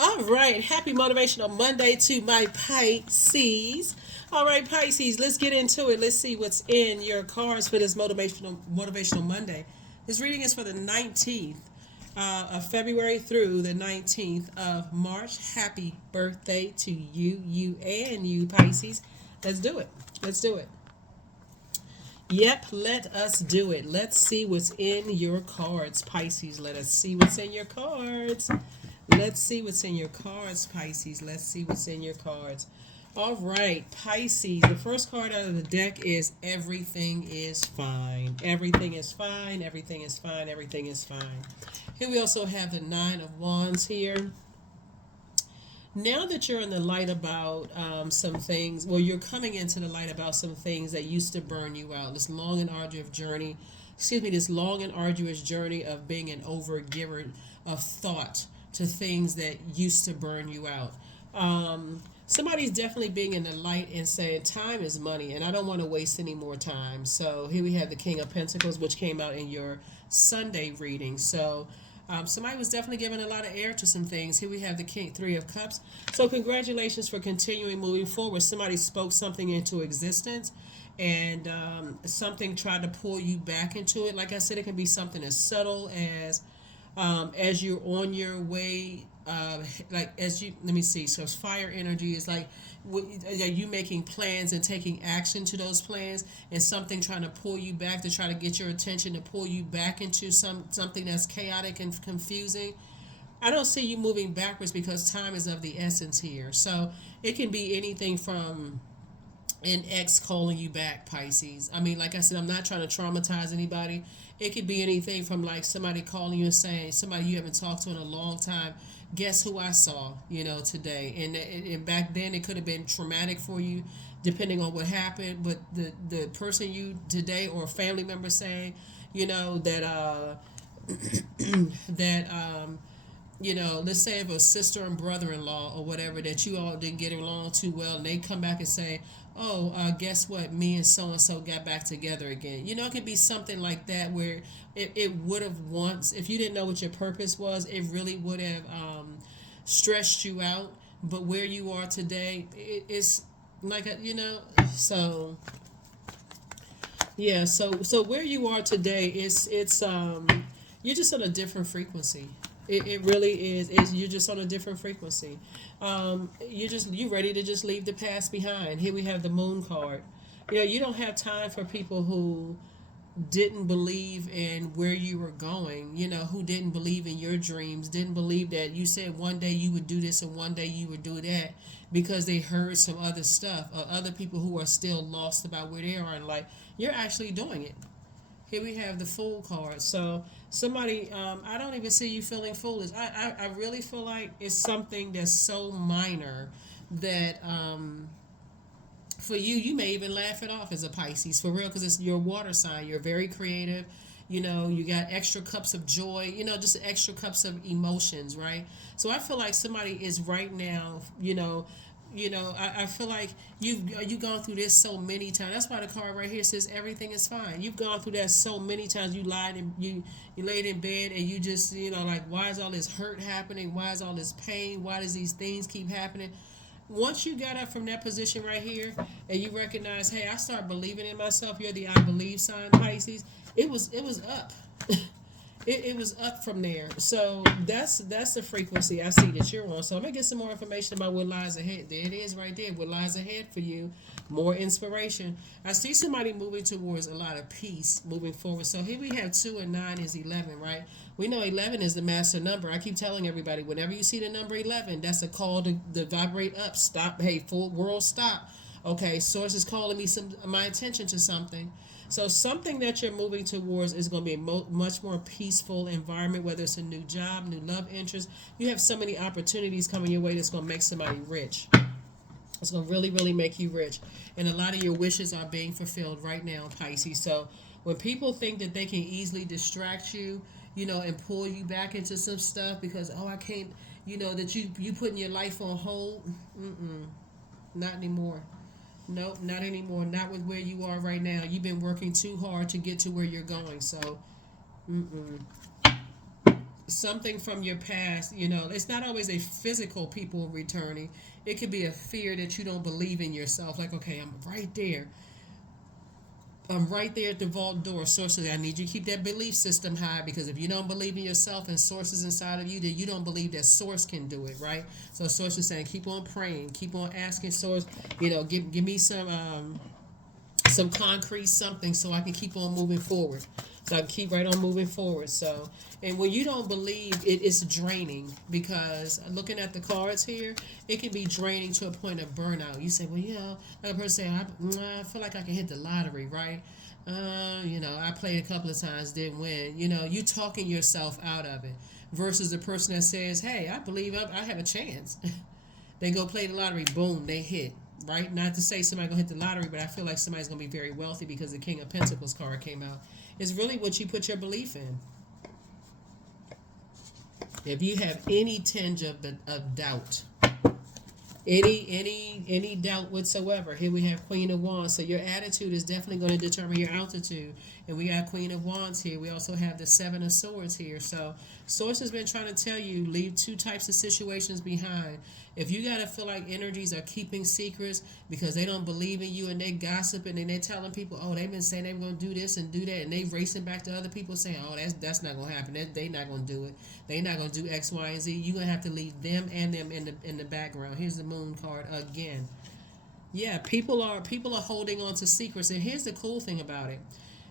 All right, happy motivational Monday to my Pisces. All right, Pisces, let's get into it. Let's see what's in your cards for this motivational Monday. This reading is for the 19th of February through the 19th of March. Happy birthday to you, Pisces. Let's do it. Let's do it. Yep, let us do it. Let's see what's in your cards, Pisces. Let us see what's in your cards. Let's see what's in your cards, Pisces. Let's see what's in your cards. All right, Pisces. The first card out of the deck is Everything is Fine. Everything is fine. Everything is fine. Everything is fine. Here we also have the Nine of Wands here. Now that you're in the light about some things, well, you're coming into the light about some things that used to burn you out. This long and arduous journey, this long and arduous journey of being an overgiver of thought to things that used to burn you out. Somebody's definitely being in the light and saying time is money and I don't want to waste any more time. So here we have the King of Pentacles, which came out in your Sunday reading. So somebody was definitely giving a lot of air to some things. Here we have the Three of Cups. So congratulations for continuing moving forward. Somebody spoke something into existence and something tried to pull you back into it. Like I said, it can be something as subtle as you're on your way, like as you let me see, so it's fire energy is like you making plans and taking action to those plans, and something trying to pull you back to try to get your attention, to pull you back into something that's chaotic and confusing. I don't see you moving backwards because time is of the essence here. So it can be anything from an ex calling you back, Pisces. I mean, like I said, I'm not trying to traumatize anybody. It could be anything from like somebody calling you and saying, somebody you haven't talked to in a long time, guess who I saw, today. And back then it could have been traumatic for you depending on what happened. But the person you today, or a family member saying, that, that, let's say if a sister and brother-in-law or whatever that you all didn't get along too well, and they come back and say, "Oh, guess what? Me and so and so got back together again." It could be something like that where it would have once, if you didn't know what your purpose was, it really would have stressed you out. But where you are today, it's like so yeah. So where you are today, it's you're just on a different frequency. It really is you're just on a different frequency. You ready to just leave the past behind. Here we have the Moon card. You don't have time for people who didn't believe in where you were going, who didn't believe in your dreams, didn't believe that you said one day you would do this and one day you would do that, because they heard some other stuff, or other people who are still lost about where they are in life. You're actually doing it. Here we have the Fool card. So somebody, I don't even see you feeling foolish. I really feel like it's something that's so minor that for you may even laugh it off as a Pisces, for real, because it's your water sign. You're very creative. You got extra cups of joy, just extra cups of emotions, right? So I feel like somebody is right now, I feel like you've gone through this so many times. That's why the card right here says everything is fine. You've gone through that so many times. You lied and you laid in bed and you just like, why is all this hurt happening? Why is all this pain? Why does these things keep happening? Once you got up from that position right here and you recognize, hey, I start believing in myself. You're the I believe sign, Pisces. It was up. It was up from there. So that's the frequency I see that you're on. So I'm gonna get some more information about what lies ahead. There it is right there. What lies ahead for you. More inspiration. I see somebody moving towards a lot of peace moving forward. So here we have 2 and 9 is 11, right? We know 11 is the master number. I keep telling everybody, whenever you see the number 11, that's a call to vibrate up. Stop. Hey, full world, stop. Okay, source is calling me my attention to something. So something that you're moving towards is going to be a much more peaceful environment, whether it's a new job, new love interest. You have so many opportunities coming your way that's going to make somebody rich. It's going to really, really make you rich. And a lot of your wishes are being fulfilled right now, Pisces. So when people think that they can easily distract you, and pull you back into some stuff because, oh, I can't, that you putting your life on hold, not anymore. Nope, not anymore. Not with where you are right now. You've been working too hard to get to where you're going. So, mm-mm. something from your past. You know, it's not always a physical people returning. It could be a fear that you don't believe in yourself. Like, okay, I'm right there at the vault door. Sources, I need you to keep that belief system high, because if you don't believe in yourself and sources inside of you, then you don't believe that source can do it, right? So source is saying, keep on praying, keep on asking source, give me some concrete something so I can keep on moving forward. So I can keep right on moving forward. So, and when you don't believe, it's draining, because looking at the cards here, it can be draining to a point of burnout. You say, well, like a person saying, I feel like I can hit the lottery, right? I played a couple of times, didn't win. You talking yourself out of it, versus the person that says, hey, I believe I have a chance. They go play the lottery, boom, they hit. Right? Not to say somebody gonna hit the lottery, but I feel like somebody's gonna be very wealthy because the King of Pentacles card came out. It's really what you put your belief in. If you have any tinge of doubt, any doubt whatsoever, here we have Queen of Wands. So your attitude is definitely going to determine your altitude. And we got Queen of Wands here. We also have the Seven of Swords here. So Source has been trying to tell you, leave two types of situations behind. If you got to feel like energies are keeping secrets because they don't believe in you, and they gossiping and they're telling people, oh, they've been saying they're going to do this and do that, and they racing back to other people saying, oh, that's not going to happen. They not going to do it. They not going to do X, Y, and Z. You're going to have to leave them and them in the background. Here's the Moon card again. Yeah, people are holding on to secrets. And here's the cool thing about it.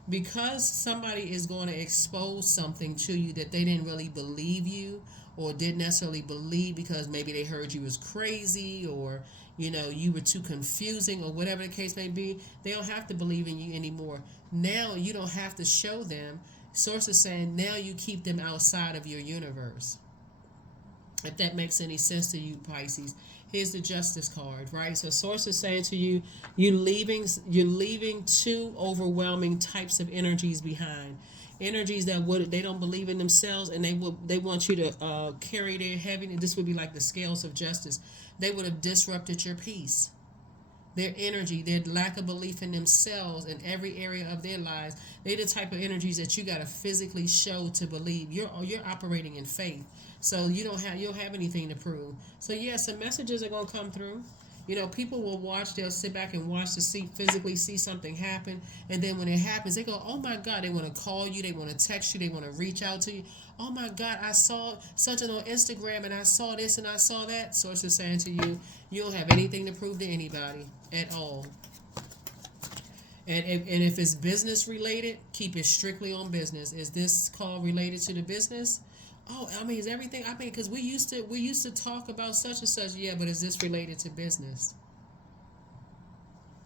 Because somebody is going to expose something to you that they didn't really believe you, or didn't necessarily believe because maybe they heard you was crazy, or you were too confusing, or whatever the case may be, they don't have to believe in you anymore. Now you don't have to show them. Source is saying now you keep them outside of your universe. If that makes any sense to you, Pisces. Here's the Justice card, right? So Source is saying to you, you're leaving two overwhelming types of energies behind. Energies that they don't believe in themselves, and they want you to carry their heaviness. This would be like the scales of justice. They would have disrupted your peace. Their energy, their lack of belief in themselves in every area of their lives. They're the type of energies that you got to physically show to believe. You're operating in faith. So you don't have anything to prove. So some messages are gonna come through. People will watch. They'll sit back and watch to physically see something happen, and then when it happens, they go, "Oh my God!" They want to call you. They want to text you. They want to reach out to you. "Oh my God! I saw such on Instagram, and I saw this and I saw that." Source is saying to you, you don't have anything to prove to anybody at all. And if it's business related, keep it strictly on business. Is this call related to the business? Oh, is everything? Because we used to talk about such and such. Yeah, but is this related to business?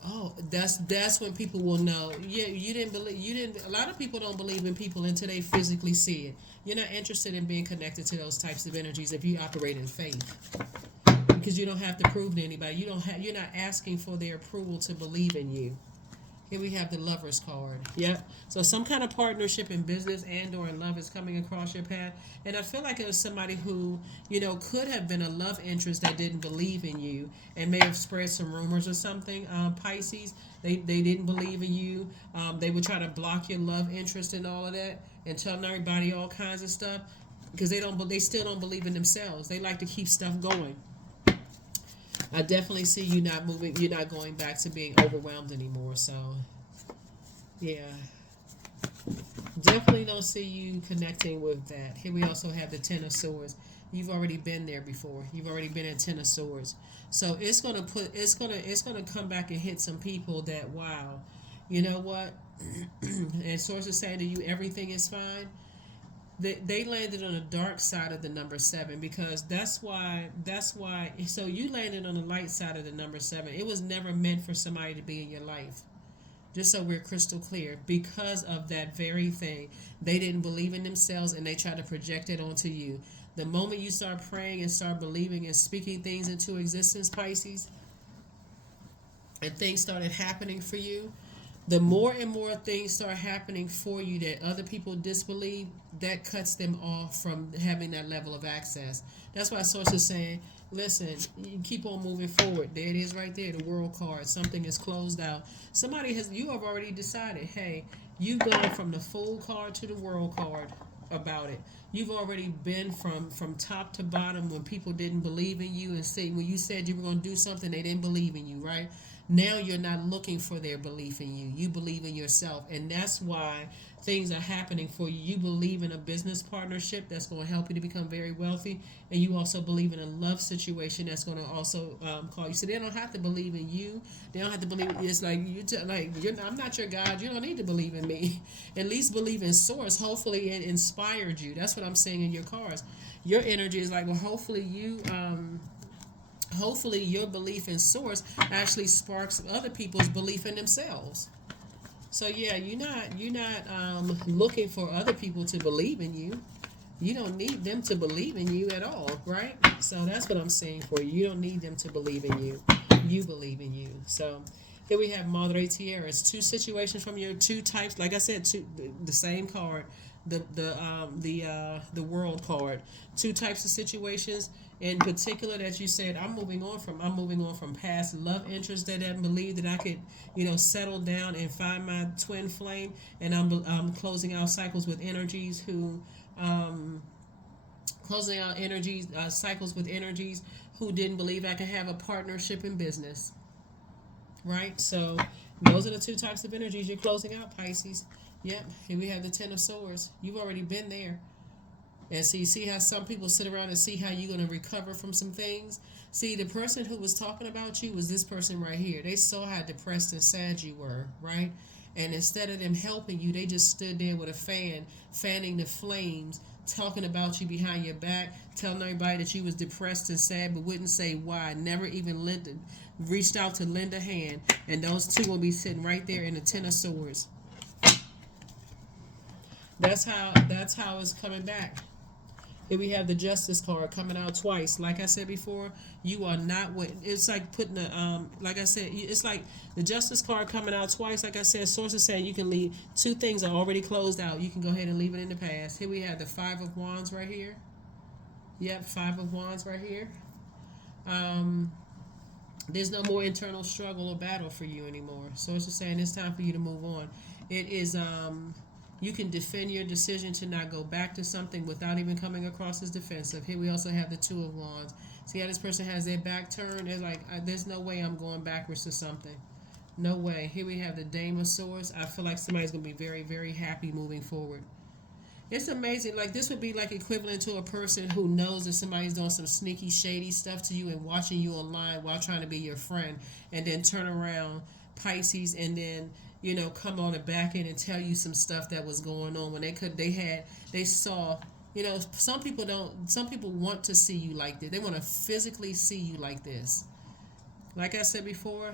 Oh, that's when people will know. Yeah, you didn't believe. You didn't. A lot of people don't believe in people until they physically see it. You're not interested in being connected to those types of energies if you operate in faith, because you don't have to prove to anybody. You're not asking for their approval to believe in you. Here we have the Lover's card. Yep. So some kind of partnership in business and or in love is coming across your path. And I feel like it was somebody who, could have been a love interest that didn't believe in you and may have spread some rumors or something. Pisces, they didn't believe in you. They would try to block your love interest and all of that, and telling everybody all kinds of stuff because they still don't believe in themselves. They like to keep stuff going. I definitely see you not moving. You're not going back to being overwhelmed anymore. So, yeah. Definitely don't see you connecting with that. Here we also have the Ten of Swords. You've already been there before. You've already been at Ten of Swords. So it's gonna come back and hit some people that, wow, you know what? And Source is saying to you, everything is fine. They landed on the dark side of the number 7, because that's why. So you landed on the light side of the number 7. It was never meant for somebody to be in your life. Just so we're crystal clear, because of that very thing, they didn't believe in themselves and they tried to project it onto you. The moment you start praying and start believing and speaking things into existence, Pisces, and things started happening for you, the more and more things start happening for you that other people disbelieve, that cuts them off from having that level of access. That's why Source is saying, listen, you keep on moving forward. There it is right there, the World card. Something is closed out. You have already decided, hey, you've gone from the Fool card to the World card. about it. You've already been from top to bottom when people didn't believe in you, and say when you said you were going to do something, they didn't believe in you, right? Now you're not looking for their belief in you. You believe in yourself, and that's why things are happening for you. You believe in a business partnership that's going to help you to become very wealthy, and you also believe in a love situation that's going to also call you. So they don't have to believe in you. They don't have to believe. It's like I'm not your God. You don't need to believe in me. At least believe in Source. Hopefully, it inspired you. That's what I'm saying in your cards. Your energy is like, well, hopefully you. Hopefully your belief in Source actually sparks other people's belief in themselves. So yeah, you're not looking for other people to believe in you. You don't need them to believe in you at all, right? So that's what I'm saying for you. You don't need them to believe in you. You believe in you. So here we have Madre Tierras. Two situations from your two types. Like I said, the same card, the World card. Two types of situations in particular that you said I'm moving on from. I'm moving on from past love interests that didn't believe that I could, settle down and find my twin flame, and I'm closing out cycles with energies who. Closing out energies, cycles with energies who didn't believe I could have a partnership in business, right? So those are the two types of energies you're closing out, Pisces. Yep, here we have the Ten of Swords. You've already been there. And see how some people sit around and see how you're going to recover from some things. See, the person who was talking about you was this person right here. They saw how depressed and sad you were, right? And instead of them helping you, they just stood there with a fan, fanning the flames, talking about you behind your back, telling everybody that you was depressed and sad, but wouldn't say why. Never even reached out to lend a hand. And those two will be sitting right there in the Ten of Swords. That's how it's coming back. Here we have the Justice card coming out twice. Like I said before, you are not what it's like putting a like I said, it's like the Justice card coming out twice. Like I said, sources saying you can leave two things are already closed out. You can go ahead and leave it in the past. Here we have the Five of Wands right here. Yep, Five of Wands right here. There's no more internal struggle or battle for you anymore. Sources saying it's time for you to move on. It is you can defend your decision to not go back to something without even coming across as defensive. Here we also have the Two of Wands. See how this person has their back turned? They're like, there's no way I'm going backwards to something. No way. Here we have the Dame of Swords. I feel like somebody's going to be very, very happy moving forward. It's amazing. Like, this would be like equivalent to a person who knows that somebody's doing some sneaky, shady stuff to you and watching you online while trying to be your friend, and then turn around, Pisces, and then come on the back end and tell you some stuff that was going on when they saw, some people want to see you like this. They want to physically see you like this. Like I said before,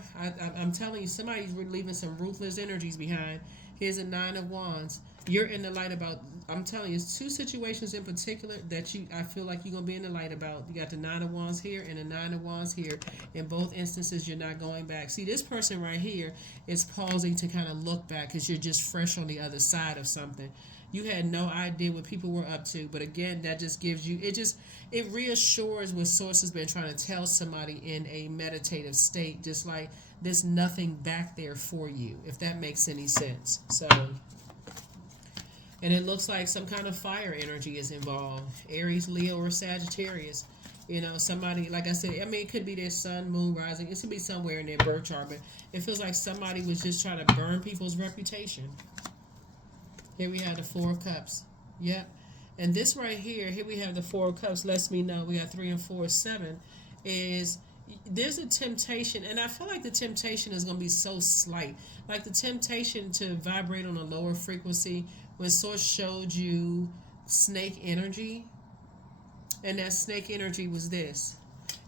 I'm telling you, somebody's leaving some ruthless energies behind. Here's a Nine of Wands. You're in the light about, I'm telling you, it's two situations in particular that I feel like you're going to be in the light about. You got the Nine of Wands here and the Nine of Wands here. In both instances, you're not going back. See, this person right here is pausing to kind of look back because you're just fresh on the other side of something. You had no idea what people were up to, but again, that just gives you, it reassures what Source has been trying to tell somebody in a meditative state, just like there's nothing back there for you, if that makes any sense. So, and it looks like some kind of fire energy is involved. Aries, Leo, or Sagittarius. Somebody, like I said, it could be their sun, moon, rising. It could be somewhere in their birth chart, but it feels like somebody was just trying to burn people's reputation. Here we have the Four of Cups. Yep. And this right here we have the Four of Cups, lets me know we got 3 and 4, 7, is there's a temptation, and I feel like the temptation is going to be so slight. Like the temptation to vibrate on a lower frequency when Source showed you snake energy, and that snake energy was this.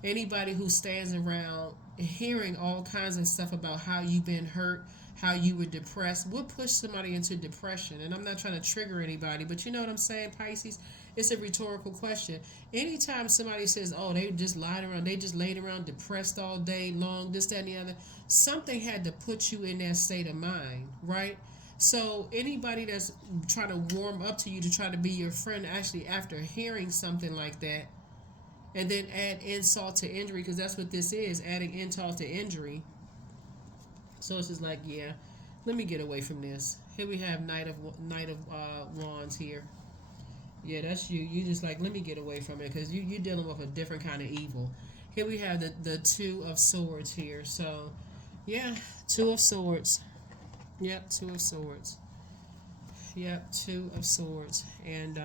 Anybody who stands around hearing all kinds of stuff about how you've been hurt, how you were depressed, would push somebody into depression. And I'm not trying to trigger anybody, but you know what I'm saying, Pisces? It's a rhetorical question. Anytime somebody says, oh, they just laid around depressed all day long, this, that, and the other, something had to put you in that state of mind, right? So anybody that's trying to warm up to you to try to be your friend, actually after hearing something like that, and then add insult to injury, because that's what this is, adding insult to injury. So it's just like, yeah, let me get away from this. Here we have Knight of Wands here. Yeah, that's you. You just like, let me get away from it because you dealing with a different kind of evil. Here we have the two of swords here. So, yeah, two of swords. Yep, two of swords. Yep, two of swords. And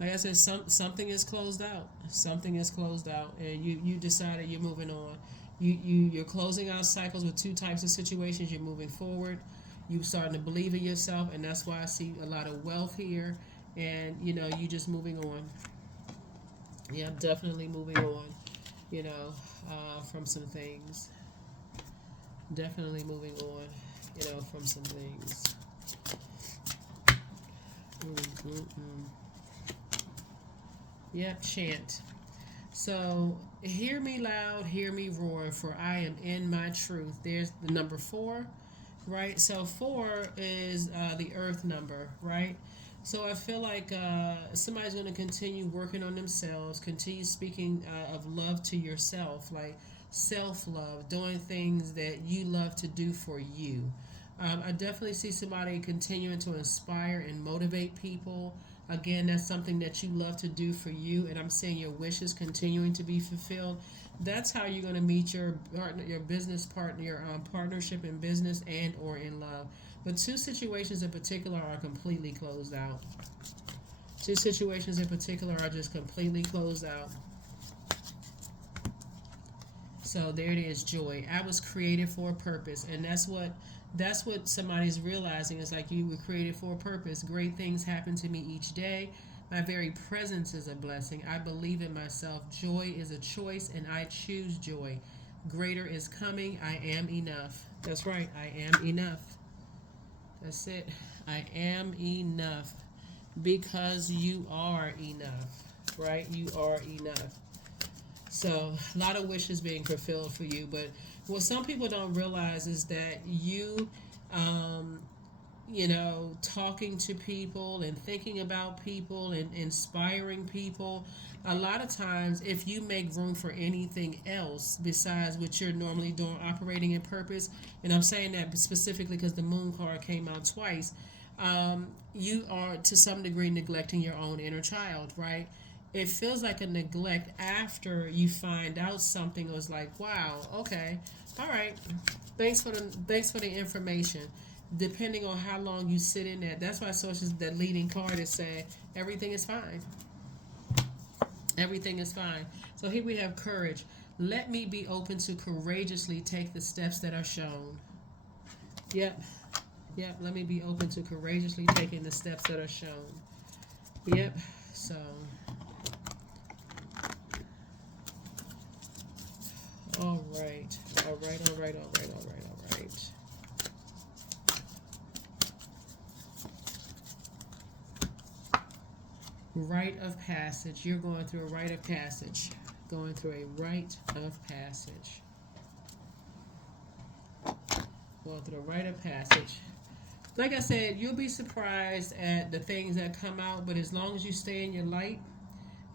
like I said, something is closed out. Something is closed out, and you decided you're moving on. You're closing out cycles with two types of situations. You're moving forward. You're starting to believe in yourself, and that's why I see a lot of wealth here. And you just moving on. Yeah, I'm definitely moving on. From some things. Definitely moving on. From some things. Mm-mm-mm. Yep, chant. So, hear me loud, hear me roar, for I am in my truth. There's the number four, right? So, four is the earth number, right? So, I feel like somebody's going to continue working on themselves, continue speaking of love to yourself, like self love, doing things that you love to do for you. I definitely see somebody continuing to inspire and motivate people. Again, that's something that you love to do for you, and I'm seeing your wishes continuing to be fulfilled. That's how you're going to meet your partner, your business partner, your partnership in business and or in love. But two situations in particular are completely closed out. Two situations in particular are just completely closed out. So there it is, joy. I was created for a purpose, and that's what somebody's realizing. Is like, you were created for a purpose. Great things happen to me each day. My very presence is a blessing. I believe in myself. Joy is a choice, and I choose joy. Greater is coming. I am enough. That's right. I am enough. That's it. I am enough because you are enough. Right? You are enough. So, a lot of wishes being fulfilled for you. But what some people don't realize is that um, talking to people and thinking about people and inspiring people, a lot of times, if you make room for anything else besides what you're normally doing, operating in purpose, and I'm saying that specifically because the moon card came out twice, you are to some degree neglecting your own inner child, right? It feels like a neglect after you find out something was like, wow, okay, all right, thanks for the information. Depending on how long you sit in that, that's why sources, that leading card is saying everything is fine. Everything is fine. So here we have courage. Let me be open to courageously take the steps that are shown. Yep. Yep. Let me be open to courageously taking the steps that are shown. Yep. So, all right. All right. All right. All right. All right. All right. Rite of passage. You're going through a rite of passage. Going through a rite of passage. Going through a rite of passage. Like I said, you'll be surprised at the things that come out, but as long as you stay in your light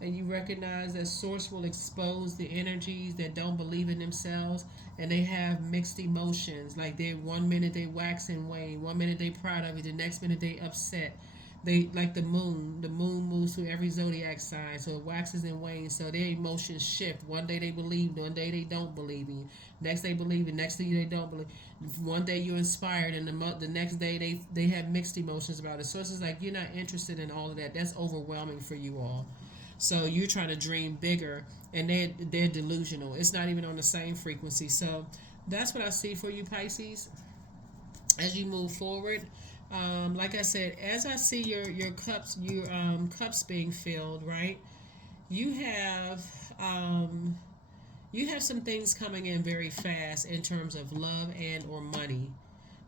and you recognize that source will expose the energies that don't believe in themselves, and they have mixed emotions. Like, they one minute they wax and wane, one minute they proud of you, the next minute they upset. They like the moon. The moon moves through every zodiac sign, so it waxes and wanes. So their emotions shift. One day they believe, one day they don't believe in you. Next they believe, and next day they don't believe. One day you're inspired, and the next day they have mixed emotions about it. So it's just like, you're not interested in all of that. That's overwhelming for you all. So you're trying to dream bigger, and they're delusional. It's not even on the same frequency. So that's what I see for you, Pisces, as you move forward. Like I said, as I see your cups being filled, right? You have you have some things coming in very fast in terms of love and or money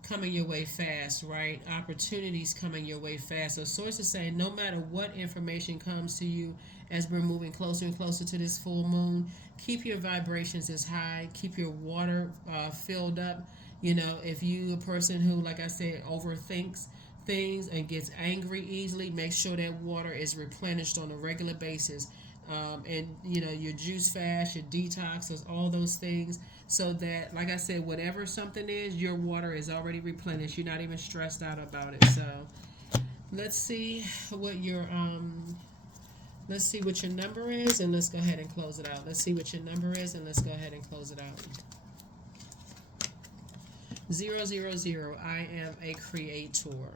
coming your way fast, right? Opportunities coming your way fast. So sources saying no matter what information comes to you as we're moving closer and closer to this full moon, keep your vibrations as high, keep your water filled up. If you a person who, like I said, overthinks things and gets angry easily, make sure that water is replenished on a regular basis. And your juice fast, your detoxes, all those things, so that, like I said, whatever something is, your water is already replenished. You're not even stressed out about it. So Let's see what your let's see what your number is, and let's go ahead and close it out. Let's see what your number is, and let's go ahead and close it out. 000. I am a creator.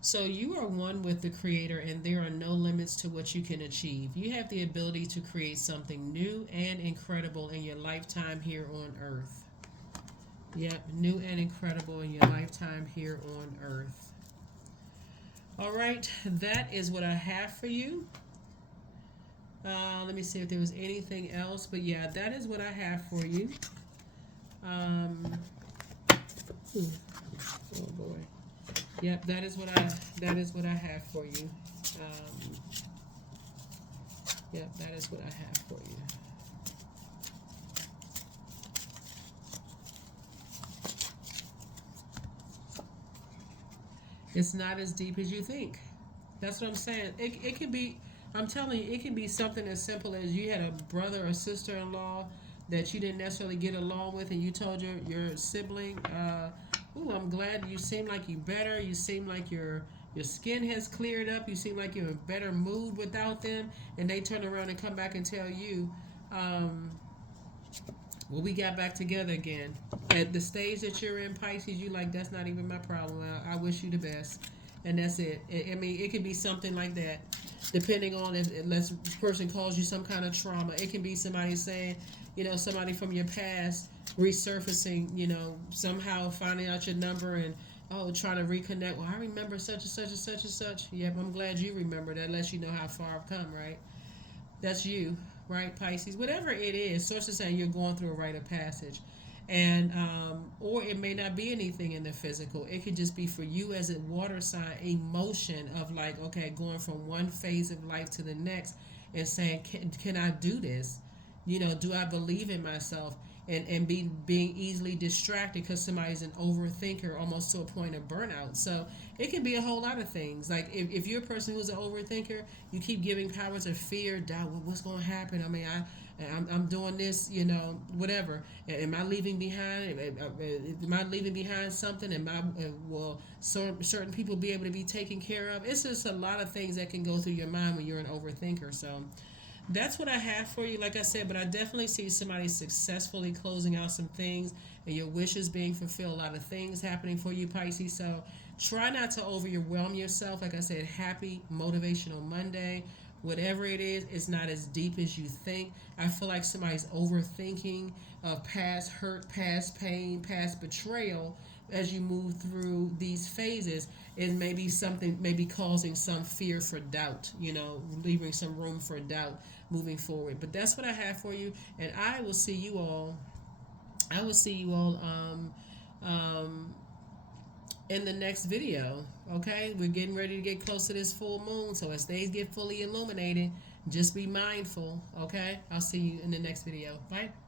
So you are one with the Creator, and there are no limits to what you can achieve. You have the ability to create something new and incredible in your lifetime here on Earth. Yep, new and incredible in your lifetime here on Earth. All right, that is what I have for you. Let me see if there was anything else, but yeah, that is what I have for you. Oh boy. Yep, that is what I have for you. Yep, that is what I have for you. It's not as deep as you think. That's what I'm saying. It can be, I'm telling you, it can be something as simple as you had a brother or sister-in-law that you didn't necessarily get along with, and you told your sibling, "Ooh, I'm glad you seem like you better. You seem like your skin has cleared up. You seem like you're in a better mood without them." And they turn around and come back and tell you, "Well, we got back together again." At the stage that you're in, Pisces, you like, "That's not even my problem. I wish you the best." And that's it. I mean, it could be something like that, depending on if unless this person calls you some kind of trauma. It can be somebody saying, somebody from your past resurfacing, somehow finding out your number and trying to reconnect. "Well, I remember such and such and such and such." Yep, I'm glad you remember. That lets you know how far I've come, right? That's you, right, Pisces? Whatever it is, source is saying you're going through a rite of passage. And or it may not be anything in the physical. It could just be for you as a water sign, emotion of like, okay, going from one phase of life to the next and saying, can I do this? Do I believe in myself? And being easily distracted because somebody's an overthinker almost to a point of burnout. So it can be a whole lot of things. Like if you're a person who's an overthinker, you keep giving power to fear, doubt. Well, what's going to happen? I mean, I'm doing this, whatever. Am I leaving behind? Am I leaving behind something? Will certain people be able to be taken care of? It's just a lot of things that can go through your mind when you're an overthinker. So that's what I have for you, like I said, but I definitely see somebody successfully closing out some things and your wishes being fulfilled. A lot of things happening for you, Pisces. So try not to overwhelm yourself. Like I said, happy Motivational Monday. Whatever it is, it's not as deep as you think. I feel like somebody's overthinking of past hurt, past pain, past betrayal as you move through these phases is maybe something, maybe causing some fear for doubt, leaving some room for doubt moving forward. But that's what I have for you, and I will see you all. I will see you all in the next video. Okay, we're getting ready to get close to this full moon, so as things get fully illuminated, just be mindful. Okay, I'll see you in the next video. Bye.